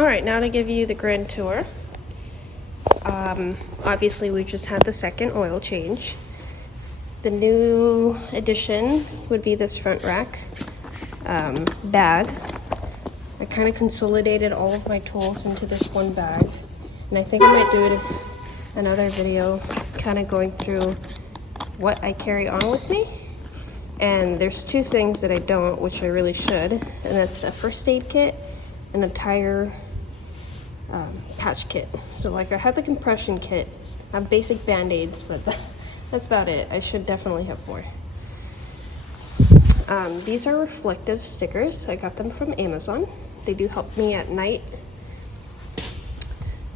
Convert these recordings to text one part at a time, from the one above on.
All right, now to give you the grand tour. Obviously we just had the second oil change. The new addition would be this front rack bag. I kind of consolidated all of my tools into this one bag, and I think I might do another video kind of going through what I carry on with me. And there's two things that I don't, which I really should, and that's a first aid kit and a tire patch kit. So like I have the compression kit, I have basic band-aids, but that's about it. I should definitely have more. These are reflective stickers. I got them from Amazon. They do help me at night.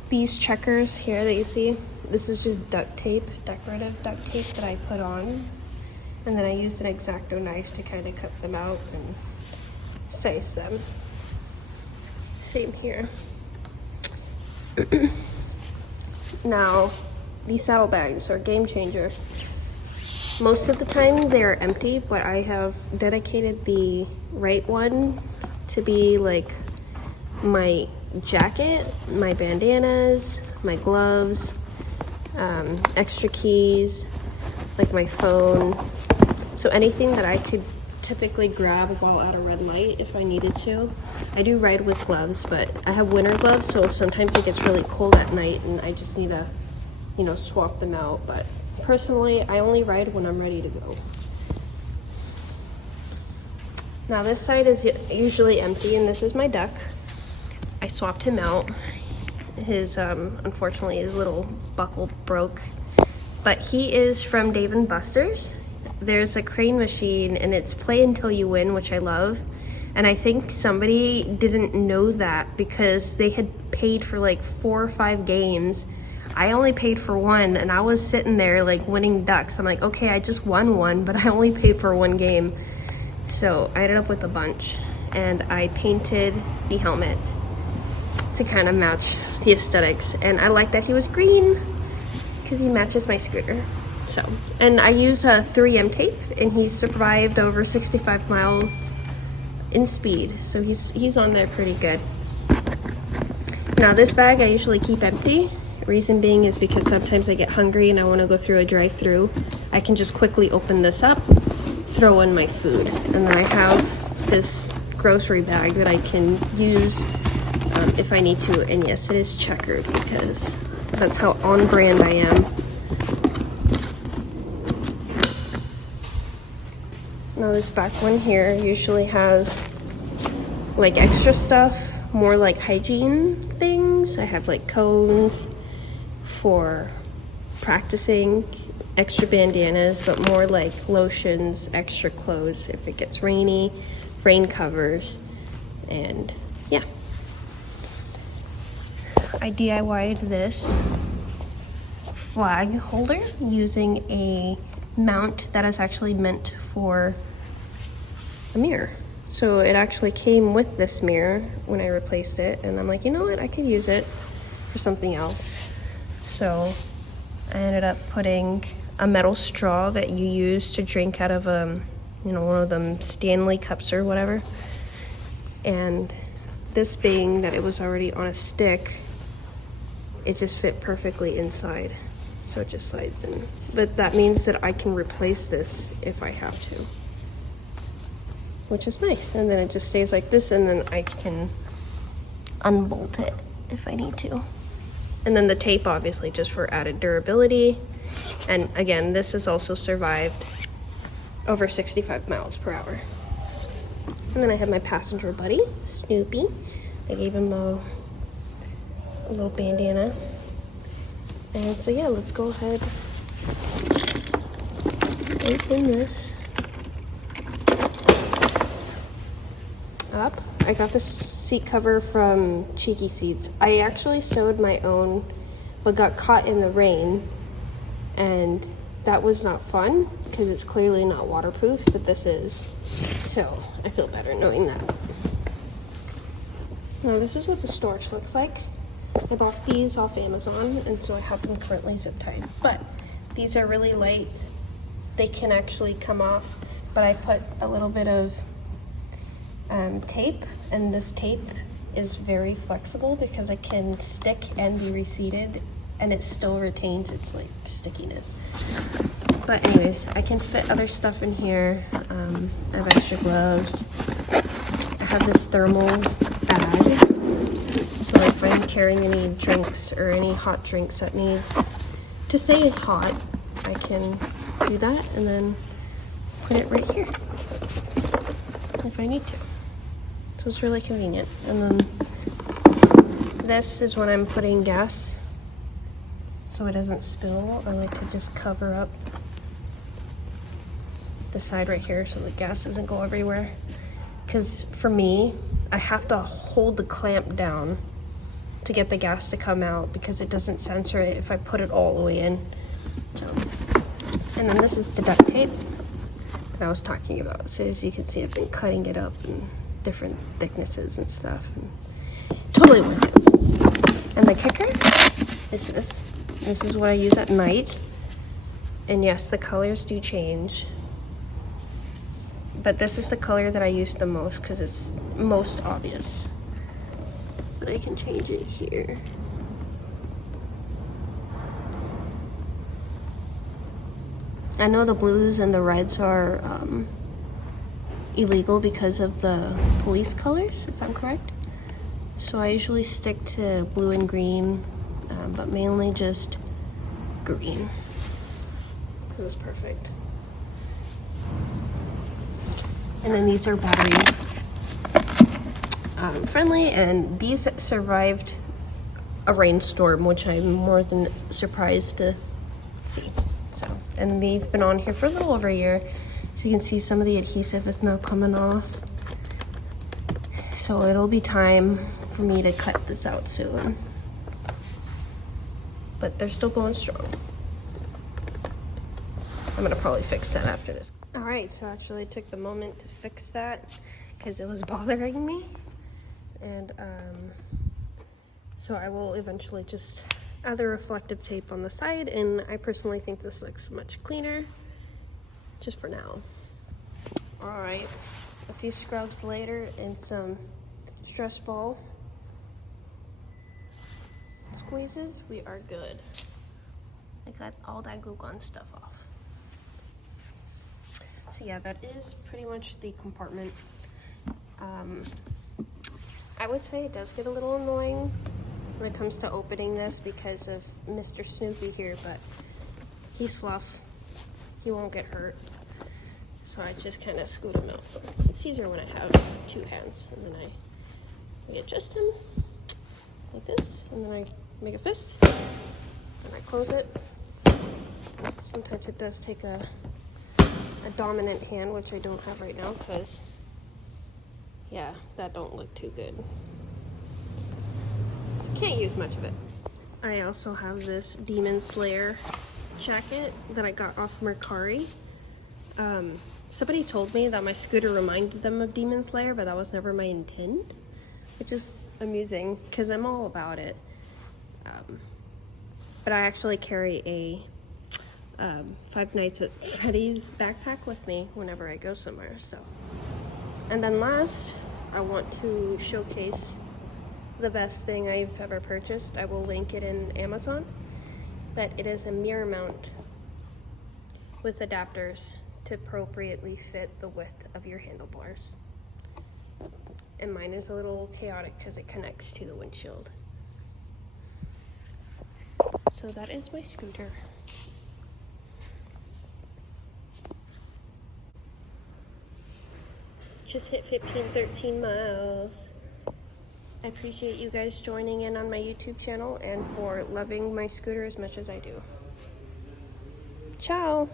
These checkers here that you see, this is just duct tape, decorative duct tape that I put on. And then I used an X-Acto knife to kind of cut them out and size them. Same here. Now, these saddlebags are a game changer. Most of the time they're empty, but I have dedicated the right one to be like my jacket, my bandanas, my gloves, extra keys, like my phone. So anything that I could typically grab while at a red light if I needed to. I do ride with gloves, but I have winter gloves, so sometimes it gets really cold at night and I just need to, you know, swap them out. But personally, I only ride when I'm ready to go. Now this side is usually empty, and this is my duck. I swapped him out. His, unfortunately, his little buckle broke, but he is from Dave & Buster's. There's a crane machine and it's play until you win, which I love. And I think somebody didn't know that because they had paid for like 4 or 5 games. I only paid for one, and I was sitting there like winning ducks. I'm like, okay, I just won one, but I only paid for one game. So I ended up with a bunch, and I painted the helmet to kind of match the aesthetics. And I like that he was green because he matches my scooter. So, and I use a 3M tape, and he survived over 65 miles in speed. So he's on there pretty good. Now this bag I usually keep empty. Reason being is because sometimes I get hungry and I want to go through a drive-through. I can just quickly open this up, throw in my food, and then I have this grocery bag that I can use if I need to. And yes, it is checkered because that's how on brand I am. Now this back one here usually has like extra stuff, more like hygiene things. I have like cones for practicing, extra bandanas, but more like lotions, extra clothes if it gets rainy, rain covers, and yeah. I DIY'd this flag holder using a mount that is actually meant for a mirror. So it actually came with this mirror when I replaced it, and I'm like, you know what, I could use it for something else. So I ended up putting a metal straw that you use to drink out of you know, one of them Stanley cups or whatever, and this being that it was already on a stick, it just fit perfectly inside. So it just slides in. But that means that I can replace this if I have to, which is nice. And then it just stays like this, and then I can unbolt it if I need to. And then the tape, obviously, just for added durability. And again, this has also survived over 65 miles per hour. And then I have my passenger buddy, Snoopy. I gave him a little bandana. And so yeah, let's go ahead, open this up. I got this seat cover from CheekySeats. I actually sewed my own, but got caught in the rain, and that was not fun because it's clearly not waterproof, but this is. So I feel better knowing that. Now this is what the storage looks like. I bought these off Amazon, and so I have them currently zip tied. But these are really light. They can actually come off, but I put a little bit of tape, and this tape is very flexible because it can stick and be reseated, and it still retains its like stickiness. But anyways, I can fit other stuff in here. I have extra gloves. I have this thermal bag. So if I'm carrying any drinks or any hot drinks that needs to stay hot, I can do that and then put it right here if I need to. So it's really convenient. And then this is when I'm putting gas so it doesn't spill. I like to just cover up the side right here so the gas doesn't go everywhere. Because for me, I have to hold the clamp down to get the gas to come out because it doesn't censor it if I put it all the way in. So, and then this is the duct tape that I was talking about. So as you can see, I've been cutting it up in different thicknesses and stuff. And totally worth it. And the kicker is this. This is what I use at night. And yes, the colors do change. But this is the color that I use the most because it's most obvious. But I can change it here. I know the blues and the reds are illegal because of the police colors, if I'm correct. So I usually stick to blue and green, but mainly just green. It was perfect. And then these are battery friendly, and these survived a rainstorm, which I'm more than surprised to see. So, and they've been on here for a little over a year. So you can see some of the adhesive is now coming off. So it'll be time for me to cut this out soon. But they're still going strong. I'm gonna probably fix that after this. All right, so I actually took the moment to fix that because it was bothering me. And so I will eventually just add the reflective tape on the side, and I personally think this looks much cleaner, just for now. All right, a few scrubs later and some stress ball squeezes, we are good. I got all that glue gun stuff off. So yeah, that is pretty much the compartment. I would say it does get a little annoying when it comes to opening this because of Mr. Snoopy here, but he's fluff. He won't get hurt. So I just kind of scoot him out. It's easier when I have two hands, and then I readjust him like this, and then I make a fist, and I close it. Sometimes it does take a dominant hand, which I don't have right now because, yeah, that don't look too good. So can't use much of it. I also have this Demon Slayer jacket that I got off Mercari. Somebody told me that my scooter reminded them of Demon Slayer, but that was never my intent, which is amusing because I'm all about it. But I actually carry a Five Nights at Freddy's backpack with me whenever I go somewhere. So, and then last, I want to showcase the best thing I've ever purchased. I will link it in Amazon, but it is a mirror mount with adapters to appropriately fit the width of your handlebars. And mine is a little chaotic because it connects to the windshield. So that is my scooter. Just hit 13 miles. I appreciate you guys joining in on my YouTube channel and for loving my scooter as much as I do. Ciao!